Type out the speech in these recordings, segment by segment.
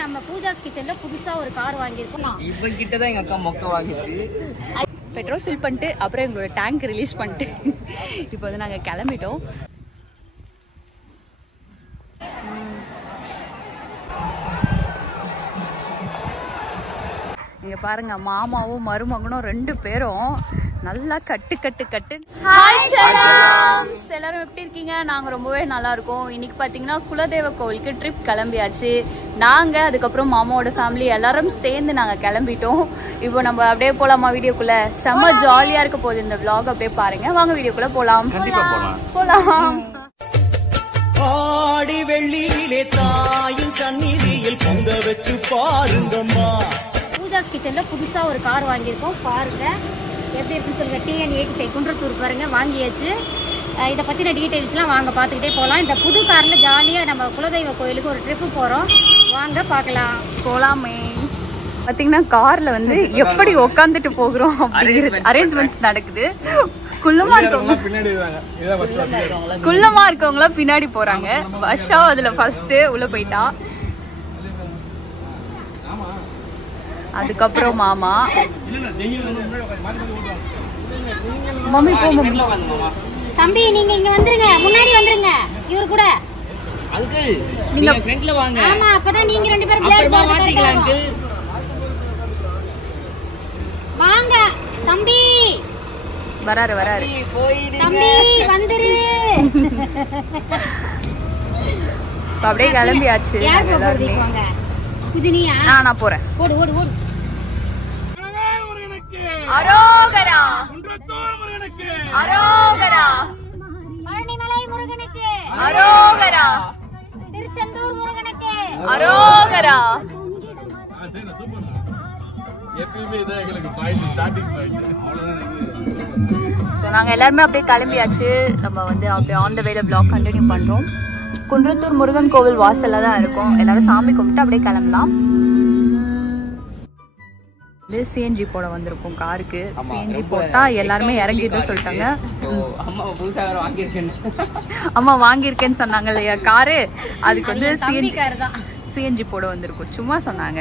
நம்ம பூஜாஸ் கிச்சன்ல புதுசா ஒரு கார் வாங்கியிருக்கோம். இவன் கிட்ட தான் எங்க அக்கா மொக்க வாங்கிச்சு. பெட்ரோல் ஃபில் பண்ணிட்டு அப்புறம் எங்களோட டேங்க் ரிலீஸ் பண்ணிட்டு இப்போ வந்து நாங்கள் கிளம்பிட்டோம். இங்கே பாருங்க, மாமாவும் மருமகனும் 2 பேரும் நல்லா கட்டு. எல்லாரும் எப்படி இருக்கீங்க? நாங்கள் ரொம்பவே நல்லா இருக்கோம். இன்னைக்கு பார்த்தீங்கன்னா குலதெய்வ கோவிலுக்கு ட்ரிப் கிளம்பியாச்சு. நாங்கள் அதுக்கப்புறம் மாமாவோட ஃபேமிலி எல்லாரும் சேர்ந்து நாங்கள் கிளம்பிட்டோம். இப்போ நம்ம அப்படியே போலாமா வீடியோக்குள்ள? செம்ம ஜாலியாக இருக்க போகுது இந்த vlog. அப்படியே பாருங்க, வாங்க வீடியோக்குள்ள போலாம். ஆடி வெள்ளியிலே தாயின் சந்நிதியில் பொங்க வச்சு பாருங்கம்மா. பூஜாஸ் கிச்சன்ல புதுசா ஒரு கார் வாங்கியிருக்கோம். பாருங்க எப்படி இருக்குன்னு சொல்லுங்க. TN85 குன்றத்தூர் பாருங்க வாங்கியாச்சு. இதை பற்றின டீட்டெயில்ஸ்லாம் வாங்க பார்த்துக்கிட்டே போகலாம். இந்த புது காரில் ஜாலியாக நம்ம குலதெய்வ கோயிலுக்கு ஒரு ட்ரிப்பு போகிறோம். வாங்க பார்க்கலாம். போகலாமே. பார்த்தீங்கன்னா காரில் வந்து எப்படி உட்காந்துட்டு போகிறோம் அப்படிங்கிறது அரேஞ்ச்மெண்ட்ஸ் நடக்குது. குள்ளமா இருக்கவங்களாம் பின்னாடி போகிறாங்க. வர்ஷா அதில் ஃபர்ஸ்ட்டு உள்ளே போயிட்டா. அதுக்கப்புறம் மாமா மம்மி தம்பி நீங்க இங்க வந்துருங்க, முன்னாடி வந்துருங்க. இவரு கூட அங்கிள் நீங்க ஃப்ரண்ட்ல வாங்க. ஆமா, அப்பதான் நீங்க 2 பேரும் பிளேட் மாத்திக்கலாம் அங்கிள். வாங்க தம்பி. வராரு தம்பி வந்துரு. அப்படியே கிளம்பியாச்சு. யார் போறது? வாங்க குஜினியா. நான் போறேன். ஓடு. அரோகரா அரோகரா. பழனிமலை முருகனுக்கு அரோகரா. திருச்செந்தூர் முருகனுக்கு அரோகரா. எப்பயுமே இதான் எங்களுக்கு பாயிண்ட், ஸ்டார்டிங் பாயிண்ட். ஸோ நாங்கள் எல்லாருமே அப்படியே கிளம்பியாச்சு. நம்ம வந்து அப்படியே ஆன் த வேல vlog கண்டினியூ பண்ணுறோம். குன்றத்தூர் முருகன் கோவில் வாசல்ல தான் இருக்கும். எல்லாரும் சாமி கும்பிட்டு அப்படியே கிளம்பலாம். சிஎன்ஜி போட வந்திருக்கும் காருக்கு. சிஎன்ஜி போட்டா எல்லாருமே இறங்கிட்டு சொல்லிட்டாங்க. அம்மா வாங்கியிருக்கேன்னு சொன்னாங்க இல்லையா காரு, அதுக்கு வந்து சிஎன்ஜி போட வந்திருக்கும். சும்மா சொன்னாங்க.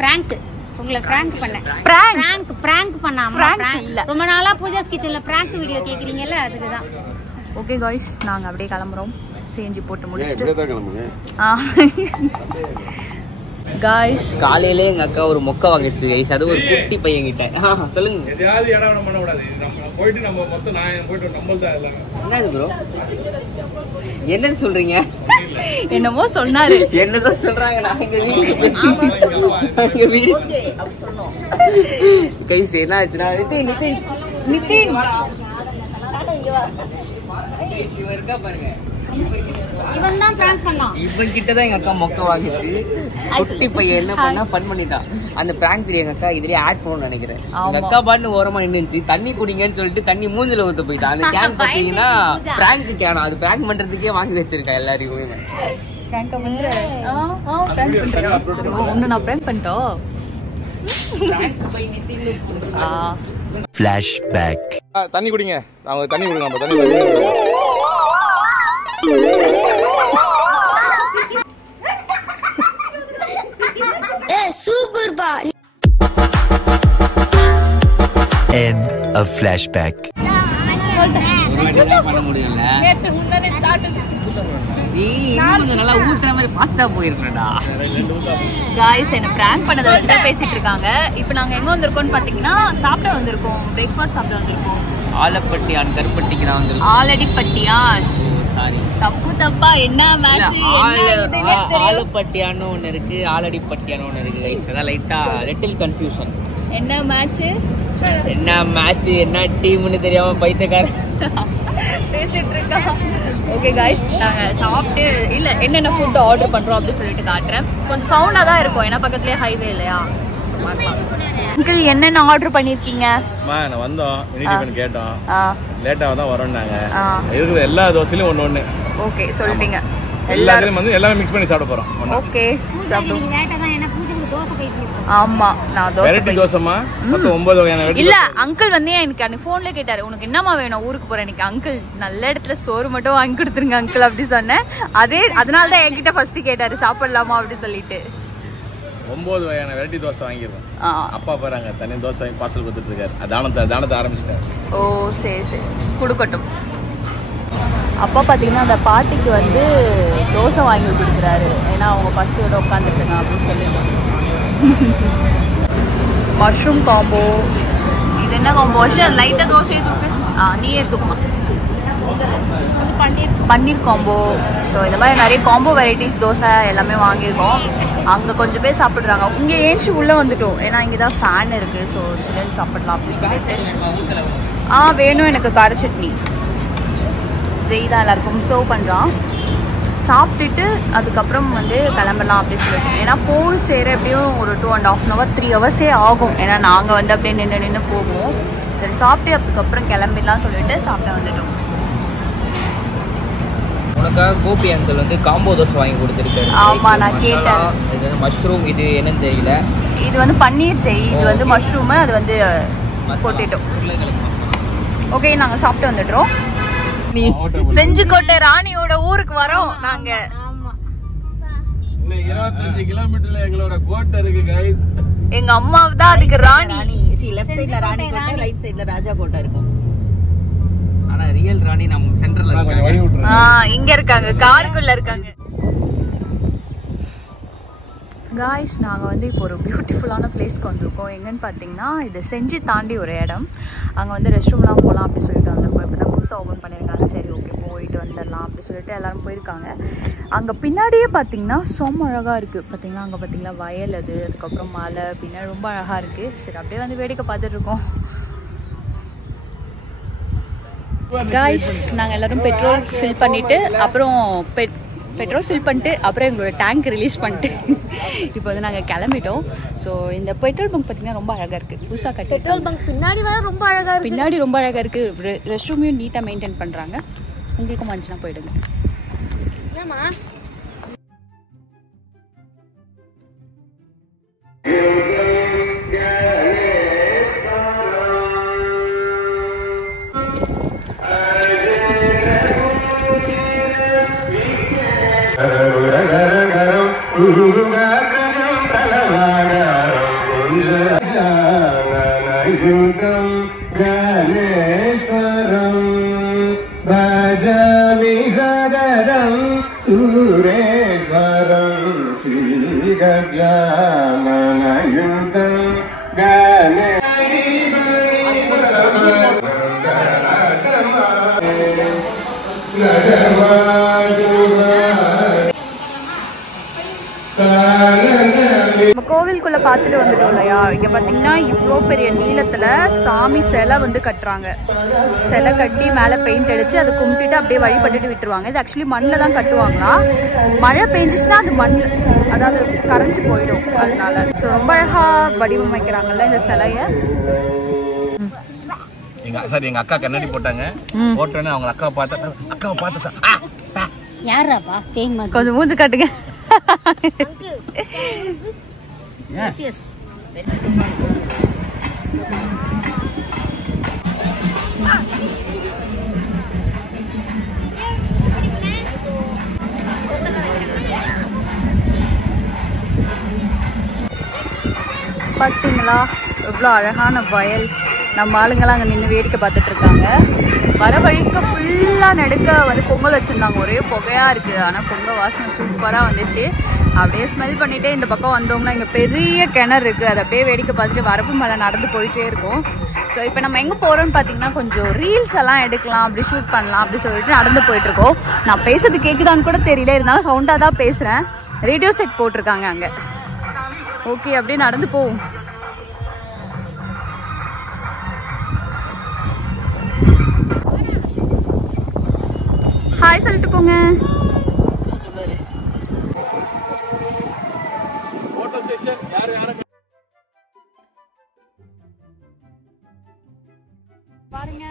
பிராங்க், உங்களை பிராங்க் பண்ணேன். பிராங்க் பண்ணாம இல்ல. ரொம்ப நாளா பூஜாஸ் கிச்சன்ல பிராங்க் வீடியோ கேக்குறீங்கல்ல, அதுக்குதான். ஓகே காய்ஸ், நாங்க அப்படியே கிளம்புறோம். சிஎன்ஜி போட்டு முடிச்சுட்டு. गाइस காலையிலே எங்க அக்கா ஒரு மொக்க வாங்கிடுச்சு गाइस. அது ஒரு குட்டி பையன் கிட்ட. சொல்லுங்க. எதையாவது ஏடாவனம் பண்ண கூடாது. நம்ம போயிட்டு நம்ம மொத்தம் நான் போயிட்டு நம்மள்தான் எல்லாம். என்னது ப்ரோ? என்ன சொல்றீங்க? என்னமோ சொன்னாரு. என்னதோ சொல்றாங்க. நான் இங்க வீடு அப்படி சொன்னோம். गाइस என்ன ஆச்சுனா நிதின் இவர்க்கா பாருங்க. இவன் தான் பிராங்க் பண்ணான். இவன் கிட்ட தான் எங்க அக்கா மொக்க வாங்கிச்சு. குட்டி பையன் என்ன பண்ணா ஃபன் பண்ணிட்டான். அந்த பிராங்க் வீடியோ எங்க அக்கா இதுலயே ஆட் பண்ணணும்னு நினைக்கிறேன். எங்க அக்கா பாட்டு ஓரமா நின்னுச்சு. தண்ணி குடிங்கன்னு சொல்லிட்டு தண்ணி மூஞ்சில ஊத்த போயிட்டான். அந்த கேன் பாத்தீங்கன்னா பிராங்க் கேன். அது பிராங்க் பண்றதுக்கே வாங்கி வச்சிருக்கா எல்லாரையுமே. ஒன்னு நான் பிராங்க் பண்ணிட்டோம். ஃபிளாஷ்பேக். தண்ணி குடிங்க. அவங்க தண்ணி குடிங்க. நம்ம தண்ணி குடிங்க. சூப்பர் பா. End of flashback. பண்ண முடியல. நல்லா ஊத்துற மாதிரி ஃபாஸ்டா போயிருக்கேன்டா. காய்ஸ் என்ன பிராங்க் பண்ணதை வச்சுதான் பேசிட்டு இருக்காங்க. இப்போ நாங்க எங்க வந்திருக்கோம்னு பாத்தீங்கன்னா சாப்பிட வந்திருக்கோம். பிரேக்ஃபாஸ்ட் சாப்பிட வந்திருக்கோம். ஆலப்பட்டியான் கருப்பட்டிக்கு நான் வந்திருக்கேன். ஆலடிப்பட்டியான். சாரி தப்பா என்ன மேட்ச்? ஆலப்பட்டியான்னு ஒண்ணு இருக்கு, ஆலடிப்பட்டியான்னு ஒண்ணு இருக்கு गाइस. அதான் லைட்டா லிட்டில் கன்ஃபியூஷன். என்ன மேட்ச் என்ன டீம்னு தெரியாம பைத்தியக்காரன் பேசிட்டு இருக்கா. ஓகே காய்ஸ், நாங்க சாப்பிட்டு இல்ல என்னென்ன ஃபுட் ஆர்டர் பண்றோம் அப்படின்னு சொல்லிட்டு காட்டுறேன். கொஞ்சம் சவுண்டா தான் இருக்கும், ஏன்னா பக்கத்துலயே ஹைவே இல்லையா. அங்கிள் என்னென்ன ஆர்டர் பண்ணிருக்கீங்க? நான் வந்தோம், இனிடிபன் கேட்டோம். லேட்டா தான் வரோம்னாங்க. இருக்குது எல்லா தோசையிலும் ஒண்ணு. ஓகே சொல்லிட்டீங்க. எல்லாரும் வந்து எல்லாமே மிக்ஸ் பண்ணி சாப்பிட போறோம். ஓகே சாப்பிடுங்க. லேட்டா தான், ஏன்னா பூஜைக்கு தோசை பைத்தியம். ஆமா நான் தோசை வெரைட்டி தோசைமா மொத்தம் 9 வகையான வெரைட்டி. இல்ல அங்கிள் வந்து எனக்கு அன்னைக்கு போன்ல கேட்டாரு உனக்கு என்னமா வேணும் ஊருக்கு போறேன் எனக்கு அங்கிள் நல்ல இடத்துல சோறு மட்டும் வாங்கி கொடுத்துருங்க அங்கிள் அப்படி சொன்னேன். அதனாலதான் என்கிட்ட ஃபர்ஸ்ட் கேட்டாரு சாப்பிடலாமா அப்படி சொல்லிட்டு 9 வகையான வெரைட்டி தோசை வாங்கிருக்கோம். அப்பா பாருங்க தனி தோசை வாங்கி பார்சல் கொடுத்துட்டு இருக்காரு. தானத்தை ஆரம்பிச்சிட்டாரு. ஓ சரி சரி கொடுக்கட்டும். அப்பா பார்த்தீங்கன்னா அந்த பாட்டிக்கு வந்து தோசை வாங்கி கொடுக்குறாரு. ஏன்னா அவங்க பசியோட உட்காந்துருக்காங்க அப்படின்னு சொல்லிட்டு. Mushroom combo. இது என்ன காம்போ? லைட்டாக தோசையை தூக்கு. நீயே தூக்குமா. பன்னீர் காம்போ. ஸோ இந்த மாதிரி நிறைய காம்போ வெரைட்டிஸ் தோசை எல்லாமே வாங்கியிருக்கோம். அங்கே கொஞ்சம் பேர் சாப்பிட்றாங்க. இங்கே ஏஞ்சி உள்ளே வந்துட்டோம். ஏன்னா இங்கே தான் ஃபேன் இருக்குது. ஸோ சில்லுன்னு சாப்பிடலாம் அப்படின்னு சொல்லிட்டு. வேணும் எனக்கு கார சட்னி. ஜெய் தான் எல்லாருக்கும் சர்வ் பண்ணுறான். சாப்பிட்டுட்டு அதுக்கப்புறம் வந்து கிளம்பலாம் அப்படின்னு சொல்லிட்டு. ஏன்னா போய் சேர எப்படியும் ஒரு 2.5 hour 3 hours ஆகும். ஏன்னா நாங்கள் வந்து அப்படியே நின்று போவோம். சரி சாப்பிட்டு அதுக்கப்புறம் கிளம்பிடலாம் சொல்லிட்டு சாப்பிட்டு வந்துட்டோம். உனக்காக கோபி அங்கிள் வந்து காம்போ தோசை வாங்கி கொடுத்துருக்காரு. ஆமாம் நான் கேட்டேன். இது வந்து மஷ்ரூம், இது என்னன்னு தெரியல. இது வந்து பன்னீர் செய், இது வந்து மஷ்ரூமு, அது வந்து பொட்டேட்டோ. ஓகே நாங்கள் சாப்பிட்டு வந்துடுறோம். செஞ்சிக்கோட்டை ராணியோட ஊருக்கு வரோம் நாங்க. இன்னும் 25 கிலோமீட்டர்ல எங்களோட கோட்டை இருக்கு गाइस. எங்க அம்மா தான் அதுக்கு ராணி. லெஃப்ட் சைடுல ராணி கோட்டை, ரைட் சைடுல ராஜா கோட்டை இருக்கும். ஆனா ரியல் ராணி நம்ம சென்டர்ல இருக்காங்க. இங்க இருக்காங்க, காருக்குள்ள இருக்காங்க. காய்ஸ் நாங்கள் வந்து இப்போ ஒரு பியூட்டிஃபுல்லான பிளேஸ்க்கு வந்திருக்கோம். எங்கன்னு பார்த்தீங்கன்னா இது செஞ்சி தாண்டி ஒரு இடம். அங்கே வந்து ரெஸ்ட் ரூம்லாம் போகலாம் அப்படி சொல்லிட்டு வந்திருக்கோம். இப்போ தான் புதுசாக ஓப்பன் பண்ணியிருக்காங்க. சரி ஓகே போயிட்டு வந்துடலாம் அப்படி சொல்லிட்டு எல்லோரும் போயிருக்காங்க. அங்கே பின்னாடியே பார்த்தீங்கன்னா செம்ம அழகாக இருக்குது. பார்த்தீங்கன்னா அங்கே பார்த்தீங்கன்னா வயல் அது, அதுக்கப்புறம் மலை பின்னாடி ரொம்ப அழகாக இருக்குது. சரி அப்படியே வந்து வேடிக்கை பார்த்துட்டு இருக்கோம். காய்ஸ் நாங்கள் எல்லோரும் பெட்ரோல் ஃபில் பண்ணிவிட்டு அப்புறம் பெட்ரோல் ஃபில் பண்ணிட்டு அப்புறம் எங்களோட டேங்க் ரிலீஸ் பண்ணிட்டு இப்போ வந்து நாங்கள் கிளம்பிட்டோம். ஸோ இந்த பெட்ரோல் பங்க் பார்த்தீங்கன்னா ரொம்ப அழகாக இருக்குது. புதுசாக கட்டி பெட்ரோல் பங்க் பின்னாடி வர ரொம்ப அழகாக இருக்குது. பின்னாடி ரொம்ப அழகாக இருக்குது. ரெஸ்ட் ரூமையும் நீட்டாக மெயின்டைன் பண்ணுறாங்க. உங்களுக்கும் வந்துச்சுன்னா போயிடுங்க. ஏமா நம்ம கோவிலுக்குள்ள பார்த்துட்டு வந்துட்டோம் இல்லையா. இங்க பாத்தீங்கன்னா இவ்வளோ பெரிய நீளத்துல சாமி சிலை வந்து கட்டுறாங்க. சிலை கட்டி மேல பெயிண்ட் அடிச்சு அதை கும்பிட்டுட்டு அப்படியே வழிபட்டுட்டு விட்டுருவாங்க. இது ஆக்சுவலி மண்ணில் தான் கட்டுவாங்களா. மழை பெஞ்சிச்சுன்னா அது மண்ணில் அதாவது கரைஞ்சு போயிடும். அதனால ரொம்ப அழகா வடிவமைக்கிறாங்கல்ல இந்த சிலைய. எங்க அக்கா கண்ணாடி போட்டாங்க. போட்டோன்னே அவங்க அக்காவை பார்த்து யாராப்பா கொஞ்சம் மூஞ்சி காட்டுங்க. Yes, yes. பார்த்தீங்களா எவ்வளோ அழகான வயல். நம்ம ஆளுங்கெல்லாம் அங்கே நின்று வேடிக்கை பார்த்துட்டு இருக்காங்க. வர வழிக்கு ஃபுல்லாக நடுக்க வந்து பொங்கல் வச்சுருந்தாங்க. ஒரே புகையாக இருக்குது. ஆனால் பொங்கல் வாசனை சூப்பராக வந்துச்சு. அப்படியே ஸ்மெல் பண்ணிகிட்டே இந்த பக்கம் வந்தோம்னா இங்கே பெரிய கிணறு இருக்குது. அதை அப்படியே வேடிக்கை பார்த்துட்டு வரப்பு மலை நடந்து போயிட்டே இருக்கும். ஸோ இப்போ நம்ம எங்கே போகிறோம்னு பார்த்தீங்கன்னா கொஞ்சம் ரீல்ஸ் எல்லாம் எடுக்கலாம், அப்படி ஷூட் பண்ணலாம் அப்படி சொல்லிட்டு நடந்து போயிட்டுருக்கோம். நான் பேசுறது கேட்குதான்னு கூட தெரியல, இருந்தாலும் சவுண்டாக தான் பேசுகிறேன். ரேடியோ செட் போட்டிருக்காங்க அங்கே. ஓகே அப்படியே நடந்து போவோம். ஹாய் சொல்லிட்டு போங்க. பாருங்க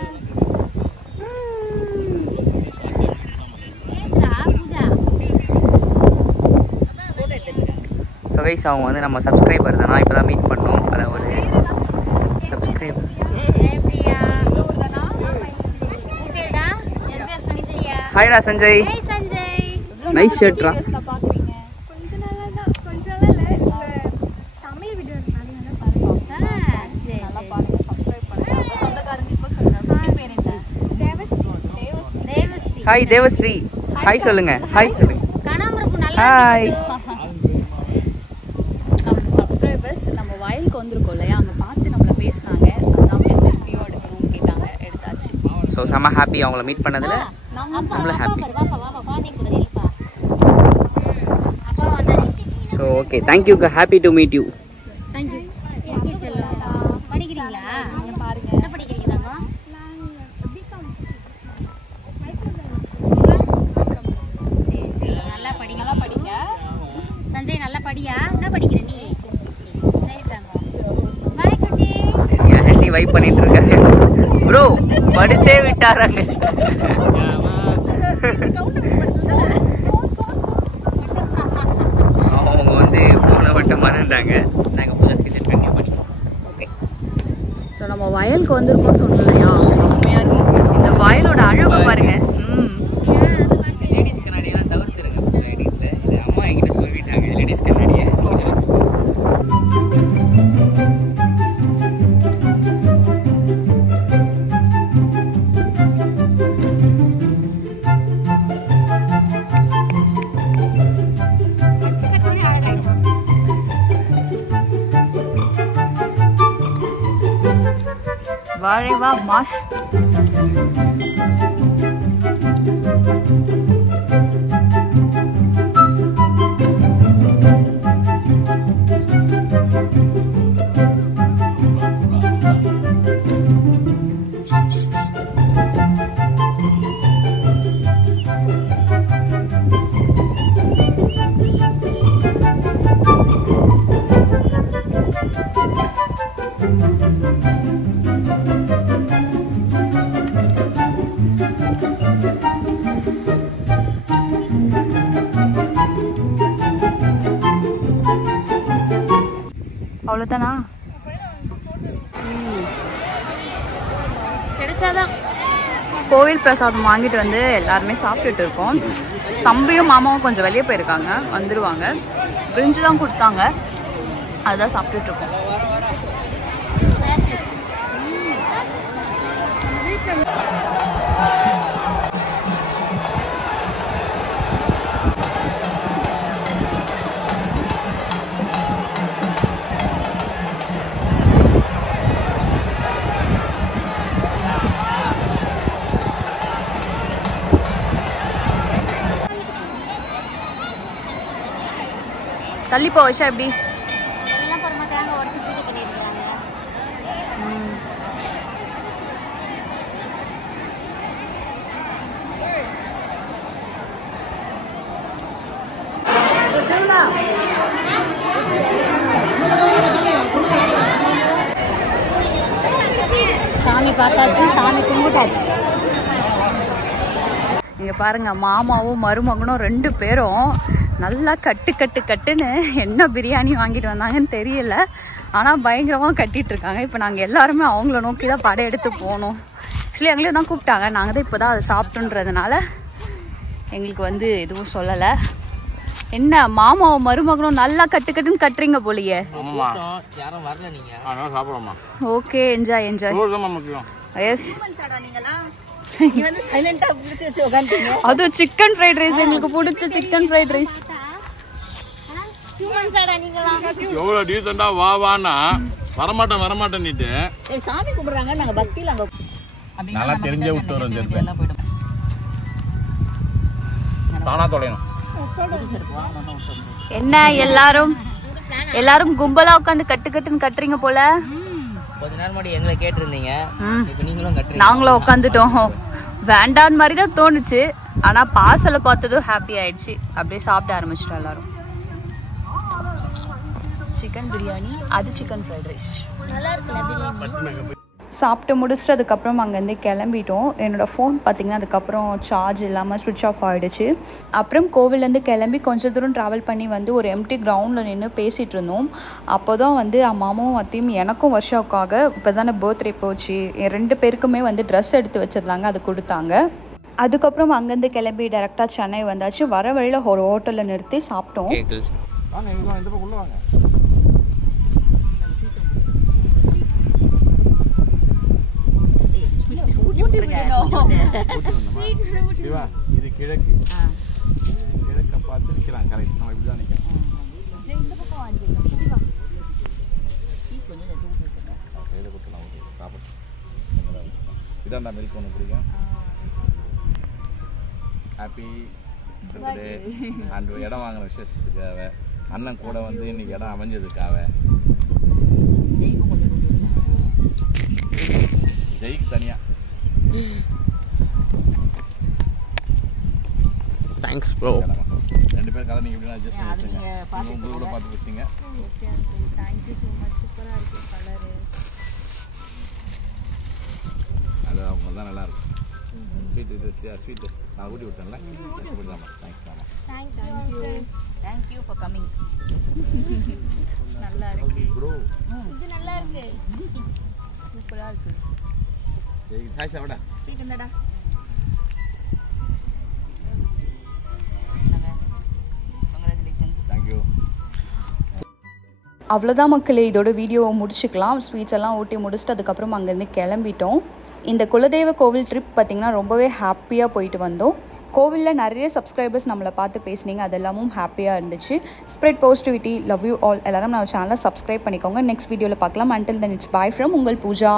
கைஸ் அவங்க வந்து நம்ம சப்ஸ்கிரைபர் தான். இப்போ தான் மீட் பண்ணோம். அதாவது சப்ஸ்கிரைபர். ஹாய்டா சஞ்சய். நைஸ் ஷர்ட்ரா. ஹாய் தேவஸ்ரீ. ஹாய் சொல்லுங்க. ஹாய் சொல்லுங்க. ஹாய். சப்ஸ்கிரைபர்ஸ் நம்ம வயலுக்கு வந்திருக்கோம் இல்லையா, அங்கே பார்த்து நம்மளை பேசினாங்க. அதான் அப்படியே செல்ஃபியோ எடுக்கணும்னு கேட்டாங்க, எடுத்தாச்சு. ஸோ செம்ம ஹாப்பி அவங்கள மீட் பண்ணதில். நம்மள happy. So okay, thank you. Happy to meet you. படிக்கிறீங்களா? பாருங்க என்ன படிக்கிறீங்க தாங்க? சரி சரி, நல்லா படிங்க. சஞ்சய் நல்லா படியா? என்ன படிக்கிற நீ? சரி தாங்க. பாய் குட்டி. ஆண்டி வைப் பண்ணிட்டு இருக்காங்க. ப்ரோ படுத்தே விட்டாராங்க. அவங்க வந்து போன வட்டம் மறந்தாங்க. நாங்கள் புதுசு கிட்ட கண்டிப்பாக பண்ணிட்டோம். ஓகே, ஸோ நம்ம வயலுக்கு வந்திருக்கோம் சொன்னோம் இல்லையா, செம்மையாக இருக்கும். இந்த வயலோட அழகை பாருங்க. லேடிஸ் கண்ணாடியெல்லாம் தவிர்த்துருங்க. லேடிஸில் இது அம்மா என்கிட்ட சொல்லிட்டாங்க, லேடிஸ் கண்ணாடியை வாழைவா மாஸ். அவ்வளோதானா? கிடைச்சாதான். கோவில் பிரசாதம் வாங்கிட்டு வந்து எல்லாருமே சாப்பிட்டுட்டு இருக்கோம். தம்பியும் மாமாவும் கொஞ்சம் வெளியே போயிருக்காங்க, வந்துடுவாங்க. பிரிஞ்சு தான் கொடுத்தாங்க, அதுதான் சாப்பிட்டுட்டு இருக்கோம். தள்ளிப்போ விஷயம் எப்படி? எல்லாம் பரமாட்டாங்க, உடச்சு பூஜை பண்ணியிருக்காங்க. சாமி பார்த்தாச்சு, சாமி கும்பிட்டாச்சு. இங்க பாருங்க, மாமாவும் மருமகனும் 2 பேரும் நல்லா கட்டுன்னு என்ன பிரியாணி வாங்கிட்டு வந்தாங்கன்னு தெரியல, ஆனால் பயங்கரமாக கட்டிட்டு இருக்காங்க. இப்போ நாங்கள் எல்லாருமே அவங்கள நோக்கி தான் படையெடுத்து போனோம். ஆக்சுவலி எங்களையும் தான் கூப்பிட்டாங்க, நாங்கள் தான் இப்போ தான் அதை சாப்பிட்டுன்றதுனால எங்களுக்கு வந்து எதுவும் சொல்லலை. என்ன மாமாவும் மருமகனும் நல்லா கட்டுன்னு கட்டுறீங்க போலியே. யாரும் வரல, நீங்க சாப்பிடலாமா? Okay, enjoy. எஸ், அது சிக்கன் ஃப்ரைட் ரைஸ், எங்களுக்கு பிடிச்ச சிக்கன் ஃப்ரைட் ரைஸ். எவ்வளவு டீசெண்டா வாவானா வரமாட்டேன் நீட்டு சாமி கும்பிடுறாங்க. நாங்க பக்தியில அங்க நல்லா தெரிஞ்சே விட்டு வரோம். தானா தொலைணும். என்ன எல்லாரும் கும்பலா உட்காந்து கட்டுன்னு கட்டுறீங்க போல. கொஞ்ச நேரம் முன்னாடி எங்களை கேட்டிருந்தீங்க, இப்போ நீங்களும் கட்டுறீங்க. நாங்களும் உட்காந்துட்டோம். வேண்டான்னு மாதிரி தான் தோணுச்சு, ஆனா பார்சலை பார்த்ததும் ஹாப்பி ஆயிடுச்சு. அப்படியே சாப்பிட ஆரம்பிச்சிட்டோம் எல்லாரும். சிக்கன் பிரியாணி, அது சிக்கன் ஃப்ரைட் ரைஸ். சாப்பிட்டு முடிச்சுட்டு அதுக்கப்புறம் அங்கேருந்து கிளம்பிட்டோம். என்னோடய ஃபோன் பார்த்திங்கன்னா அதுக்கப்புறம் சார்ஜ் இல்லாமல் ஸ்விட்ச் ஆஃப் ஆகிடுச்சு. அப்புறம் கோவிலேருந்து கிளம்பி கொஞ்சம் தூரம் ட்ராவல் பண்ணி வந்து ஒரு எம்டி கிரவுண்டில் நின்று பேசிகிட்டு இருந்தோம். அப்போ தான் வந்து அம்மாவும் அத்தையும் எனக்கும் வருஷாவுக்காக இப்போ தானே பர்த்டே போச்சு, 2 பேருக்குமே வந்து ட்ரெஸ் எடுத்து வச்சுருந்தாங்க, அது கொடுத்தாங்க. அதுக்கப்புறம் அங்கேருந்து கிளம்பி டேரெக்டாக சென்னை வந்தாச்சு. வர வழியில் ஒரு ஹோட்டலில் நிறுத்தி சாப்பிட்டோம். இது கிழக்கு கிழக்க பார்த்து நிற்கிறான். கரெக்ட், நம்ம இப்படி தான் நிற்கிறோம். இதாண்டா மில்க் ஒன்று பிடிக்கும். ஹாப்பி பர்த்டே அண்ட் இடம் வாங்கின விசேஷத்துக்காக அண்ணன் கூட வந்து இன்னைக்கு இடம் அமைஞ்சதுக்காக ஜெய்க்கு தனியா தேங்க்ஸ் ப்ரோ. 2 பேர் கலர் நீங்கள் எப்படின்னா அட்ஜஸ்ட் பண்ணி வச்சுங்க. உங்களை கூட பார்த்து வச்சுங்க. Thank you so much. சூப்பராக இருக்குது கலரு. அது அவங்க தான் நல்லா இருக்கும். ஸ்வீட் இது வச்சு ஸ்வீட்டு நான் ஊட்டி விட்டேன்ல, கொடுத்தாமா. தேங்க்ஸ் ஆமாம். Thank you for coming. நல்லா இருக்கு ப்ரோ, இது நல்லா இருக்கு. சூப்பராக இருக்குது. சரி சாய் சாப்பிடா. ஸ்வீட் இந்தடா. தேங்க்யூ. அவ்வளோதான் மக்களே, இதோட வீடியோவை முடிச்சுக்கலாம். ஸ்வீட்ஸ் எல்லாம் ஊட்டி முடிச்சுட்டு அதுக்கப்புறம் அங்கேருந்து கிளம்பிட்டோம். இந்த குலதெய்வ கோவில் ட்ரிப் பார்த்திங்கன்னா ரொம்பவே ஹாப்பியாக போயிட்டு வந்தோம். கோவிலில் நிறைய சப்ஸ்கிரைபர்ஸ் நம்மளை பார்த்து பேசுனீங்க, அதெல்லாமும் ஹாப்பியாக இருந்துச்சு. Spread positivity, love you all. எல்லாரும் நம்ம சேனலை சப்ஸ்கிரைப் பண்ணிக்கோங்க. நெக்ஸ்ட் வீடியோவில் பார்க்கலாம். Until then it's by from உங்கள் பூஜா.